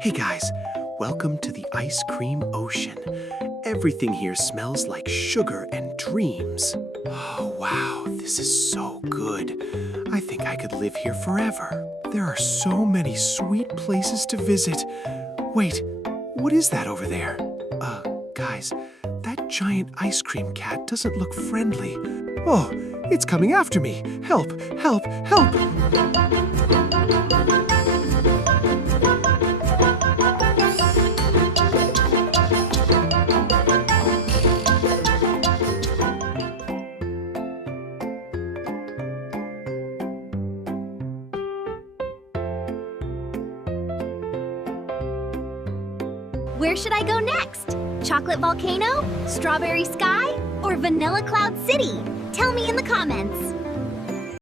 Hey guys, welcome to the ice cream ocean. Everything here smells like sugar and dreams. Oh wow, this is so good. I think I could live here forever. There are so many sweet places to visit. Wait, what is that over there? Guys, that giant ice cream cat doesn't look friendly. Oh, it's coming after me. Help, help, help! Where should I go next? Chocolate volcano, strawberry sky, or vanilla cloud city? Tell me in the comments.